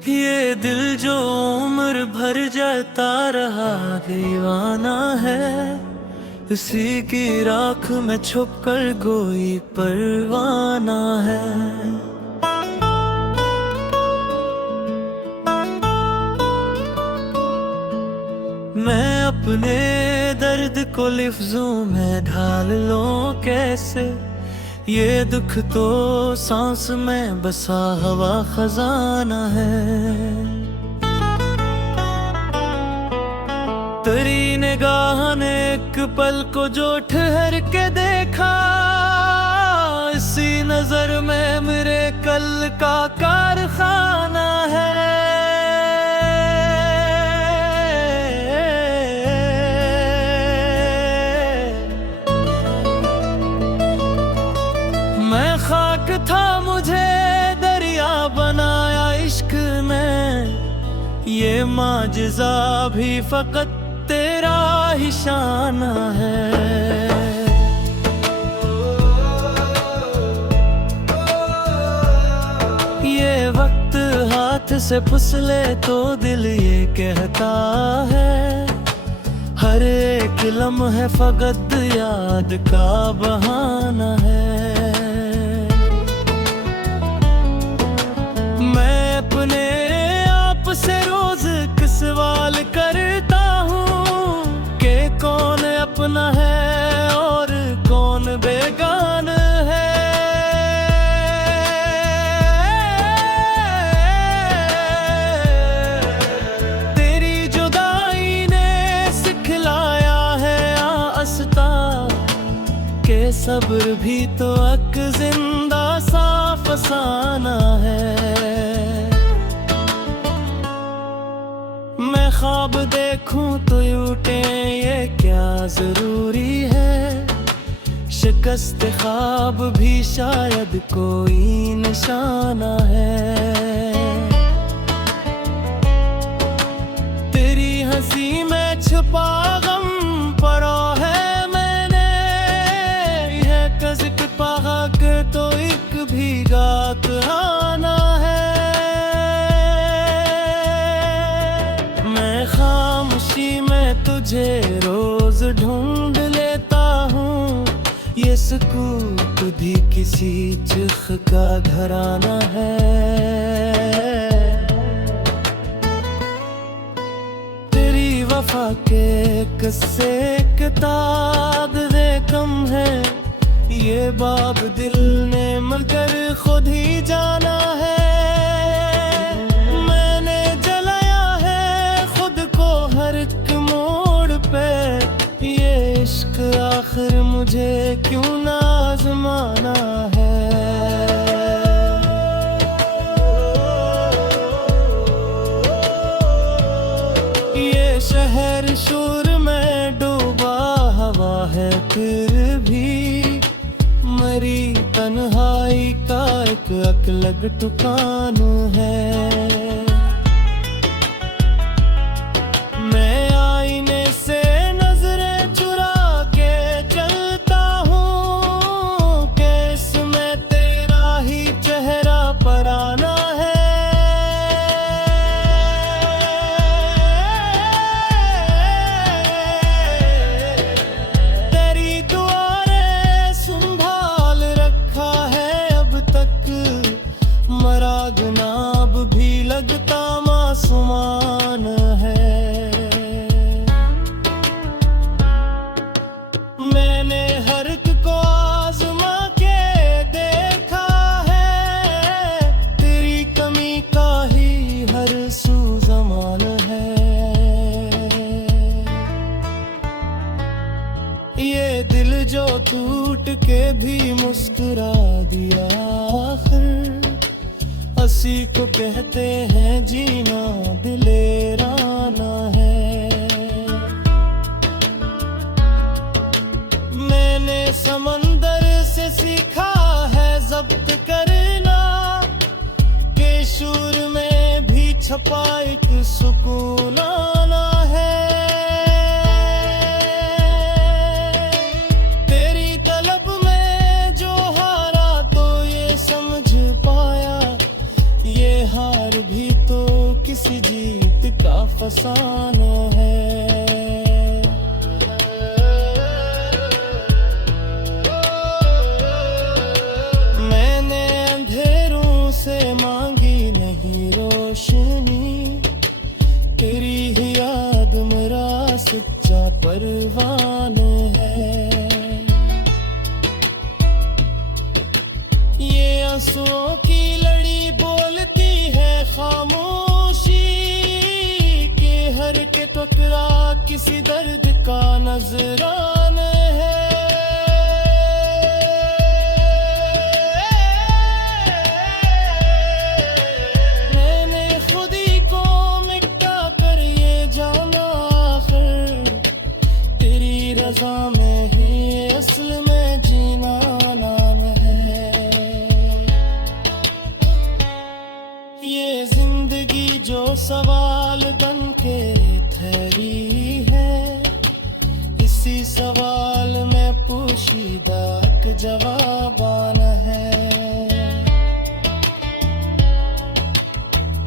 ये दिल जो उम्र भर जाता रहा दीवाना है, इसी की राख में छुप कर कोई परवाना है। मैं अपने दर्द को लिफ्जों में ढाल लूं कैसे, ये दुख तो सांस में बसा हवा खजाना है। तेरी निगाह ने एक पल को जो ठहर के देखा, इसी नजर में मेरे कल का कारखाना है। मैं खाक था मुझे दरिया बनाया इश्क ने, ये माजिज़ा भी फकत तेरा ही शान है। ये वक्त हाथ से फिसले तो दिल ये कहता है, हर एक लम्हे फकत याद का बहाना है। मैं अपने आप से रोज एक सवाल करता हूँ कि कौन अपना है और कौन बेगान है। तेरी जुदाई ने सिखलाया है आस्था के सब्र भी तो एक जिंदा सा फसाना है। मैं ख्वाब देखूं तो टूटे ये क्या जरूरी है, शिकस्त ख्वाब भी शायद कोई निशाना है। तेरी हंसी में छुपा गम पड़ा है मैंने, यह कज़िब पहा के तो एक भीगा कहाना है। मैं खामोशी में तुझे रोज ढूंढ लेता हूँ, ये सुकूत भी किसी चिख का घराना है। तेरी वफा के किस्से किताब दे कम है, ये बाब दिल ने मगर खुद ही जाना है। मैंने जलाया है खुद को हर एक मोड़ पे, ये इश्क आखिर मुझे क्यों ना आज़माना है। ये शहर शोर में डूबा हवा है, फिर भी मरी तन्हाई का एक अलग टुकान है। मैं आईने से नजरें चुरा के चलता हूँ कि इसमें तेरा ही चेहरा पराना है। तेरी दुआ ने संभाल रखा है अब तक, मरा गुनाब भी लगता मासूमान है। मैंने हर एक को आज़मा के देखा है, तेरी कमी का ही हर सू ज़मान है। ये दिल जो टूट के भी मुस्कुरा दिया आखिर, हंसी को कहते हैं जीना दिलेराना है। मैंने समंदर से सीखा है ज़ब्त करना, के शूर में भी छपा एक सुकून आना है। तेरी तलब में जो हारा तो ये समझ पाया, ये हार भी तो आसान है। मैंने अंधेरों से मांगी नहीं रोशनी, तेरी ही याद मेरा सच्चा परवान है। ये आंसुओं की लड़ी बोलती है खामोशी के हर के टकरा किसी दर्द का नजरान है। मैंने खुद ही को मिटा कर ये जाना आखिर, तेरी रजा में ही असल में जीना नाम है। ये जिंदगी जो सवाल बन के ठहरी है, इसी सवाल में पोशीदा एक जवाब आना है।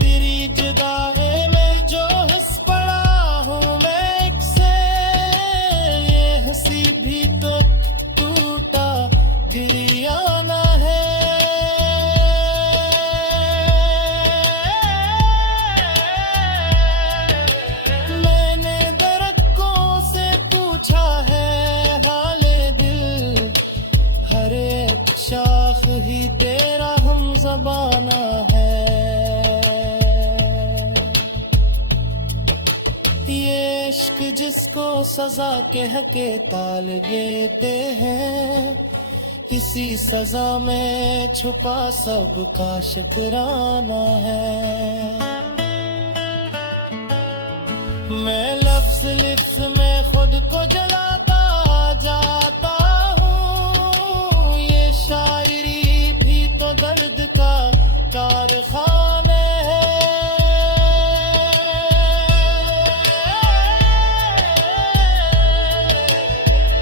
तेरी जुदाई में जो हंस पड़ा हूँ मैं एक से, ये हंसी भी तो टूटा गिरियाना है। शाख ही तेरा हम ज़बाना है। ये इश्क जिसको सजा कह के टाल देते हैं, इसी सजा में छुपा सबका शुक्राना है। मैं लफ्ज़ लिफ्ज़ में खुद को जलाता जाता, शायरी भी तो दर्द का कारखाना है।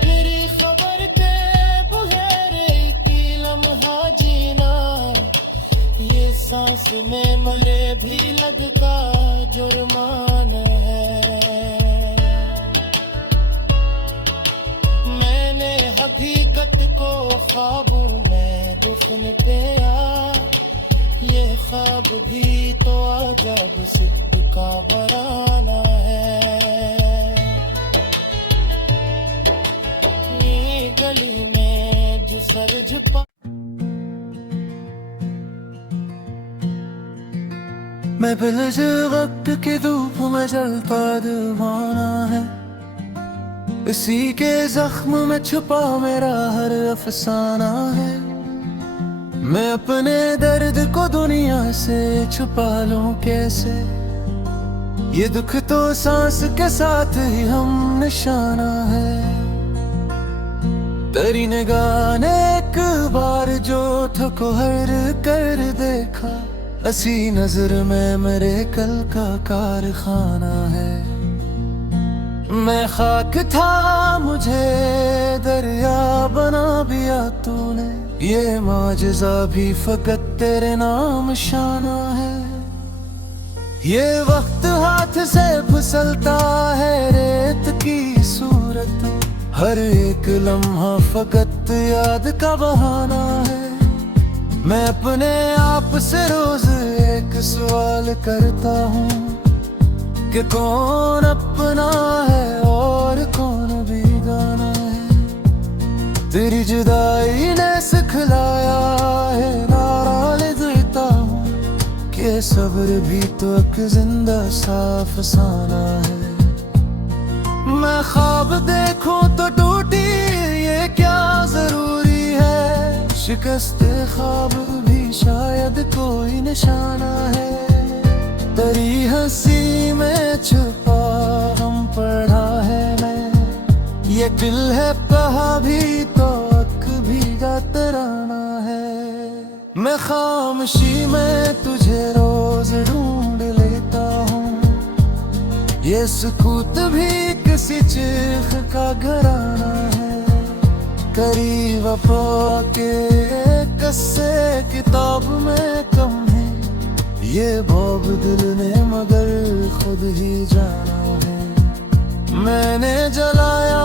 मेरी खबर के बगैर की लम्हा जीना, ये सांस में मरे भी लगता जुर्मान है। मैंने हकीकत को ख्वाबों में दुफन पे आ, ये ख्वाब भी तो अजब सिद्ध का बराना है। ये गली में जो सर झुका, मैं बिलज वक्त की धूप में जलता दीवाना है, इसी के जख्म में छुपा मेरा हर अफसाना है। मैं अपने दर्द को दुनिया से छुपा लूं कैसे, ये दुख तो सांस के साथ ही हम निशाना है। तेरी निगाह ने एक बार जो ठकोहर कर देखा, हसी नजर में मेरे कल का कारखाना है। मैं खाक था मुझे दरिया बना दिया तूने, ये माजज़ा भी फकत तेरे नाम शाना है। ये वक्त हाथ से फिसलता है रेत की सूरत, हर एक लम्हा फकत याद का बहाना है। मैं अपने आप से रोज एक सवाल करता हूँ कि कौन अपना है और कौन बेगाना है। तेरी जुदाई ने सिखलाया है नारा देता हूँ कि सब्र भी तो एक जिंदा सा फसाना है। मैं ख्वाब देखूं तो टूटी ये क्या जरूरी है, शिकस्त ख्वाब भी शायद कोई निशाना है। तेरी हंसी में छुपा हम पढ़ा है मैं, ये दिल है कहा भी तो अक भीगा तराना है। मैं खामोशी में तुझे रोज ढूंढ लेता हूँ, ये सुकूत भी किसी चीख का घराना है। करीब वफा के कस्से किताब में कम है, ये बौब दिल ने मगर खुद ही जाना है। मैंने जलाया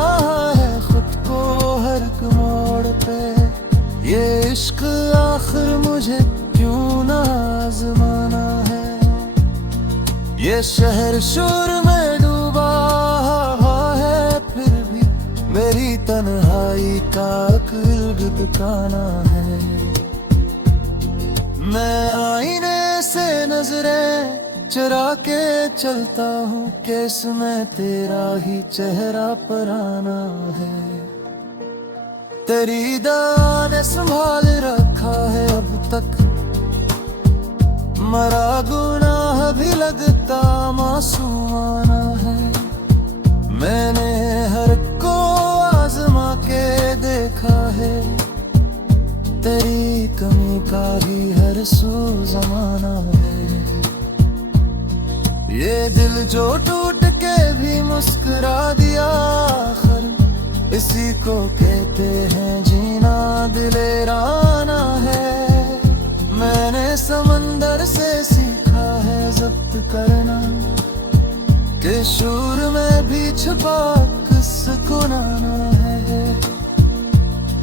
है खुद को हर एक मोड़ पे, ये इश्क आखिर मुझे क्यों ना आजमाना है। ये शहर शोर में डूबा है, फिर भी मेरी तन्हाई का गिरगिट गाना है। मैं आईने से नजरें चुरा के चलता हूँ, केस में तेरा ही चेहरा पराना है। तेरी दान ने संभाल रखा है अब तक, मरा गुनाह भी लगता मासूमाना है। मैंने हर को आजमा के देखा है, तेरी कमी का ही हर सू जमाना है। ये दिल जो टूट के भी मुस्कुरा दिया, आखिर इसी को कहते हैं जीना दिलेराना है। मैंने समंदर से सीखा है जब्त करना, कि शूर में भी छुपा किसको नाना है।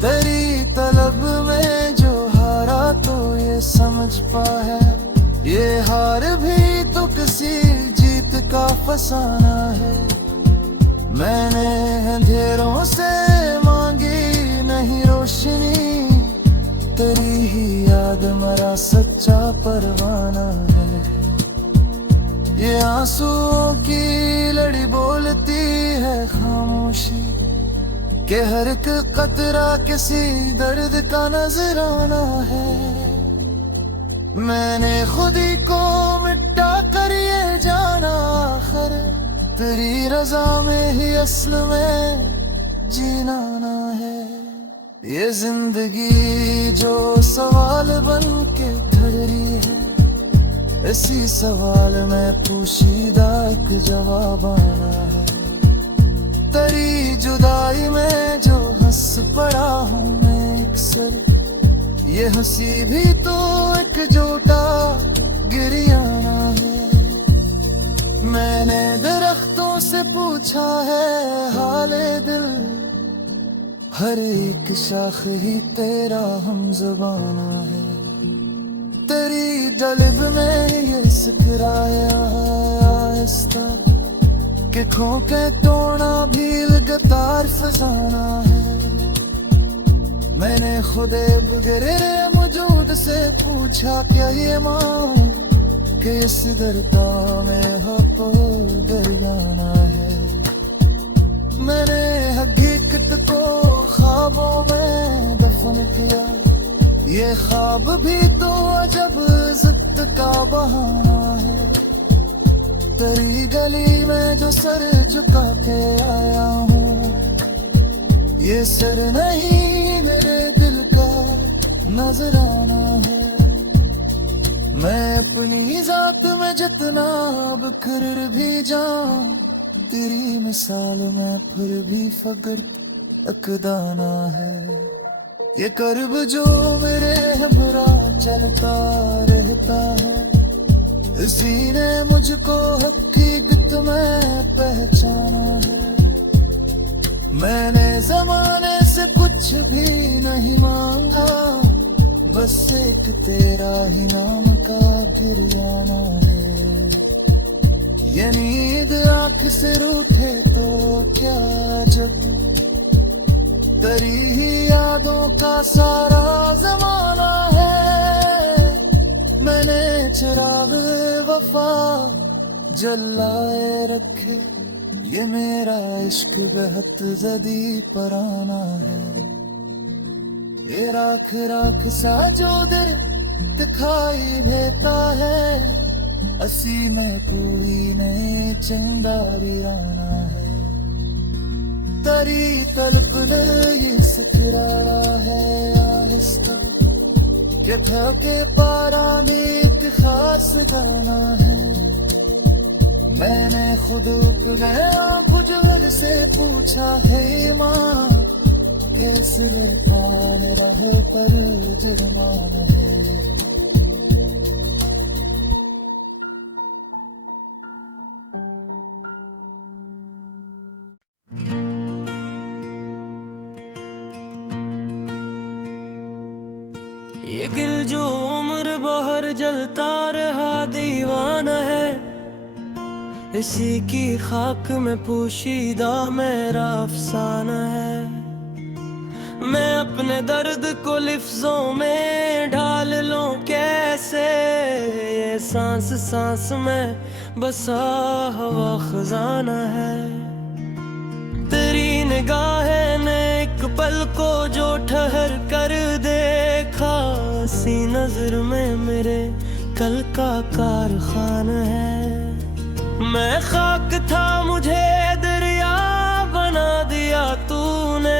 तेरी तलब में जो हारा तो ये समझ पाया, ये हार भी तो किसी जीत का फसाना है। मैंने अंधेरों से मांगी नहीं रोशनी, तेरी ही याद मेरा सच्चा परवाना है। ये आंसुओं की लड़ी बोलती है खामोशी, कि हर एक कतरा किसी दर्द का नजराना है। मैंने खुद ही को मिटा कर ये जाना, आखिर तेरी रजा में ही असल में जीना ना है। ये जिंदगी जो सवाल बन के ठहरी है, इसी सवाल में पोशीदा एक जवाब आना है। तेरी जुदाई में जो हंस पड़ा हूँ मैं अक्सर, ये हंसी भी तो एक जोटा गिरियाना है। मैंने दरख्तों से पूछा है हाले दिल, हर एक शाख ही तेरा हम ज़बाना है। तेरी जल्ब में ये सिकराया आहिस्ता, कि खोके तोड़ना भी लगातार फसाना है। मैंने खुदे बगैर मौजूद से पूछा क्या ये माँ, कि इस दरता में हको दरगाना है। मैंने हकीकत को ख्वाबों में दफन किया, ये ख्वाब भी तो अजब जिद का बहाना है। तेरी गली में जो सर झुका के आया हूँ, ये सर नहीं मेरे दिल का नजराना है। मैं अपनी जात में जितना बिखर भी जाऊं, तेरी मिसाल में फिर भी फकत अकदाना है। ये कर्ब जो मेरे बुरा चलता रहता है, इसी ने मुझको हकीकत में पहचाना है। मैंने जमाने से कुछ भी नहीं मांगा, बस एक तेरा ही नाम का गिरियाना है। ये नींद आँख से रूठे तो क्या जब, तेरी ही यादों का सारा जमाना है। मैंने चिराग वफा जलाए रखे, ये मेरा इश्क बेहद जदी पराना है। ये राख राख सा जो दिल दिखाई देता है, असी में कोई ने चिंगारी आना है। तेरी तलब ने ये सिकराया है आहिस्ता, कि थके पारा ने एक खास गाना है। मैंने खुद गया खुजल से पूछा है माँ, कैसे पान रहे पर जुर्माना है। ये दिल जो उम्र बहर जलता रहा दीवाना है, इसी की खाक में पोशीदा मेरा अफसाना है। मैं अपने दर्द को लिफ्ज़ों में ढाल लूं कैसे, ये सांस सांस में बसा हवा खजाना है। तेरी निगाहें ने एक पल को जो ठहर कर देखा, सी नजर में मेरे कल का कारखाना है। मैं खाक था मुझे दरिया बना दिया तूने,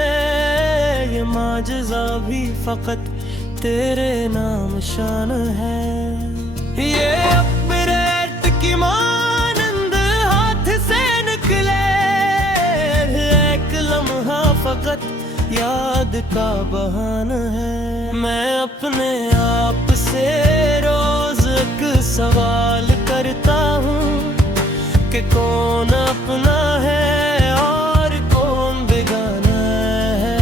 ये माजज़ा भी फकत तेरे नाम शान है। ये अपरेट की मानंद हाथ से निकले, एक लम्हा फकत याद का बहाना है। मैं अपने आप से रोज एक सवाल करता हूँ कि कौन अपना है और कौन बेगाना है।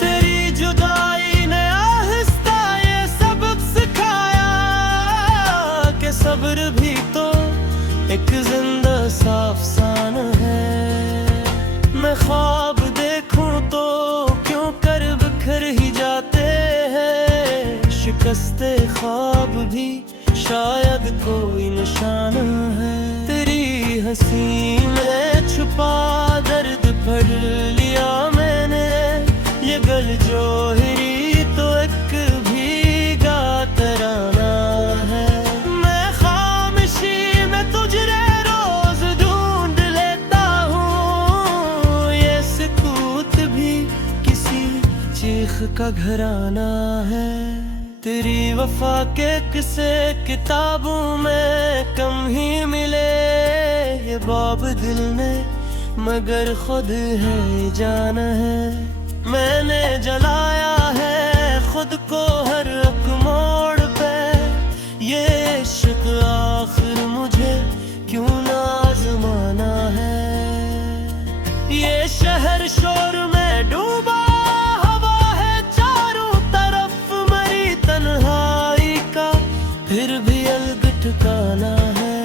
तेरी जुदाई ने आहिस्ता ये सबक सिखाया कि सब्र भी तो एक जिंदा सा अफसाना है। मैं ख्वाब देखूं तो क्यों कर बिखर ही जाते हैं, शिकस्ते ख्वाब भी शायद कोई निशान है। तेरी हंसी में छुपा दर्द पढ़ लिया मैंने, ये गल जोहरी तो एक भीगा तराना है। मैं खामोशी में तुझे रोज ढूंढ लेता हूँ, ये सुकूत भी किसी चीख का घराना है। तेरी वफा के किस्से किताबों में कम ही मिले, ये बाब दिल ने मगर खुद है जाना है। मैंने जलाया है खुद को हर एक मोड़ पे, ये इश्क आखिर मुझे क्यों ना आज़माना है। ये शहर शोर में डूबा हवा है चारों तरफ, मरी तन्हाई का फिर भी अलग ठिकाना है।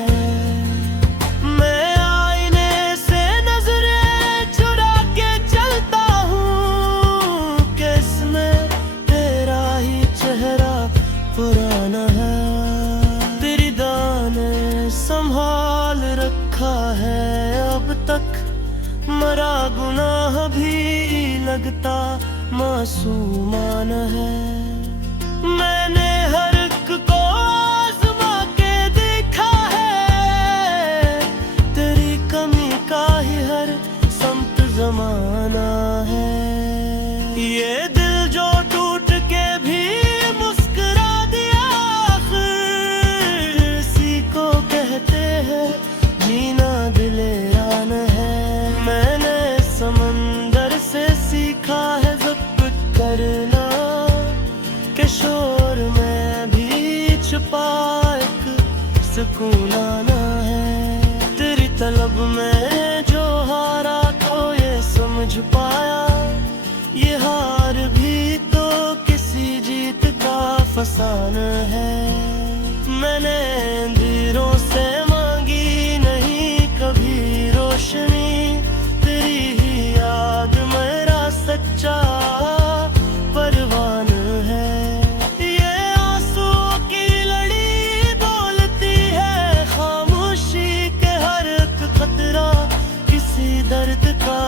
मैं आईने से नजरें चुरा के चलता हूँ कि इसमें तेरा ही चेहरा पुराना है। तेरी दाने संभाल रखा है अब तक, मरा गुनाह भी लगता मासूमाना है। मैंने हर एक को आज़मा के देखा है, तेरी कमी का ही हर समत जमाना है। ये दिल जो टूट के भी मुस्कुरा दिया, आखिर इसी को कहते हैं जीना दिलेरान है। मैंने समंदर से सीखा है ज़ब्त करना, के शोर में भी छुपा एक सुकून आना है। तेरी तलब में जो हारा तो ये समझ पाया, ये हार भी तो किसी जीत का फसाना है। मैंने अंधेरों से मांगी नहीं कभी रोशनी, तेरी ही याद मेरा सच्चा परवान है। ये आंसुओं की लड़ी बोलती है खामोशी के हर एक खतरा किसी दर्द का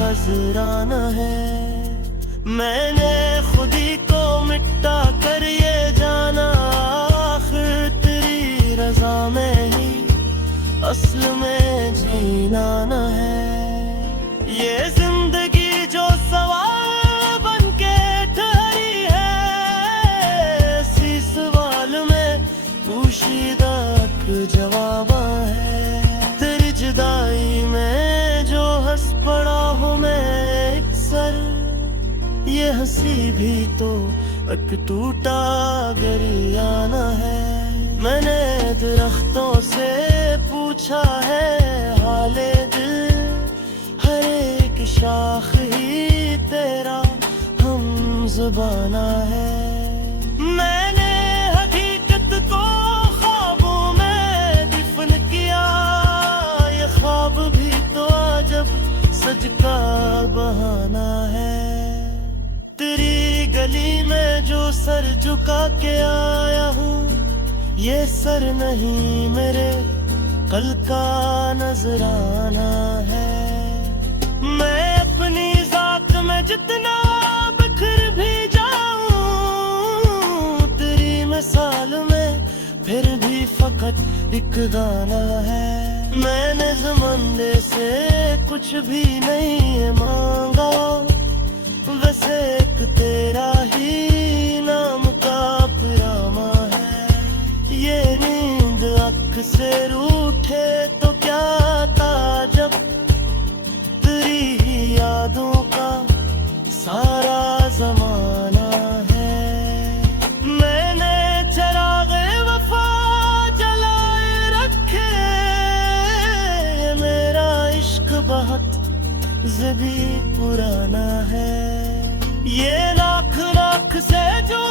हज़राना है। मैंने खुद ही को मिटा कर ये जाना, आखिर तेरी रज़ा में ही असल में जीना न है। ये जिंदगी जो सवाल बन के ठहरी है, इसी सवाल में पोशीदा जवाब है। तेरी जुदाई में जो हंस पड़ा हूँ मैं अक्सर, ये हंसी भी तो एक टूटा गरियाना है। मैंने पूछा है हाले दिल, हर एक शाख ही तेरा हम ज़ुबाना है। मैंने हकीकत को ख्वाबों में दफन किया, ये ख्वाब भी तो अजब सज का बहाना है। तेरी गली में जो सर झुका के आया हूँ, ये सर नहीं मेरे कल का नजराना है। मैं अपनी जात में जितना बिखर भी जाऊं, तेरी मिसाल में फिर भी फकत एक गाना है। मैंने ज़माने से कुछ भी नहीं मांगा, वैसे एक तेरा ही नाम का परामा है। ये नींद आँख से रूठे तो क्या ताजब, तेरी ही यादों का सारा ज़माना है। मैंने चिराग़े वफ़ा जलाए रखे, मेरा इश्क बहुत ज़िद्दी पुराना है। ये लाख लाख से जो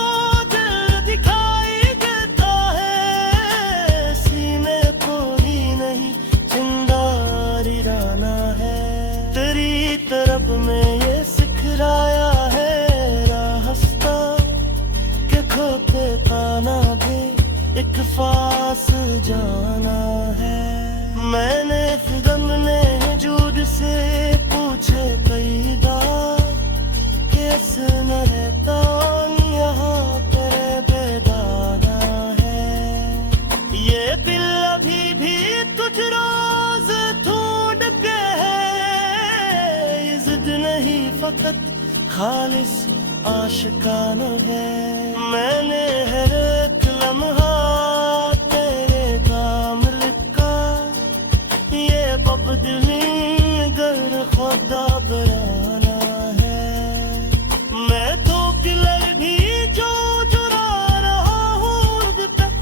दिल दिखाई देता है, सीने को ही नहीं चिंगारियाना है। तेरी तरफ में ये सिखलाया है रास्ता, कि खोते पाना भी एक फास जाना है। मैंने फिदम ने वजूद से पूछे कई बार, कैसे न रहता यहाँ तेरे बेदाना है। ये दिल अभी भी तुझ रोज ढूंढ के है, ये जिद नहीं फकत खालिस आशिकाना है। मैंने हर एक लम्हा तेरे काम लिखा, ये बबदली गर खुदा बयाना है। मैं तो किलर भी जो चुरा रहा हूँ तक,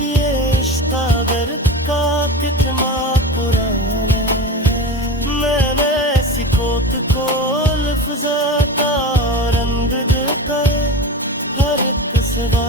ये इश्क़ गर का कितना पुराना है। मैंने सिकोत को लफ्ज़ का रंग देकर हर एक सिवा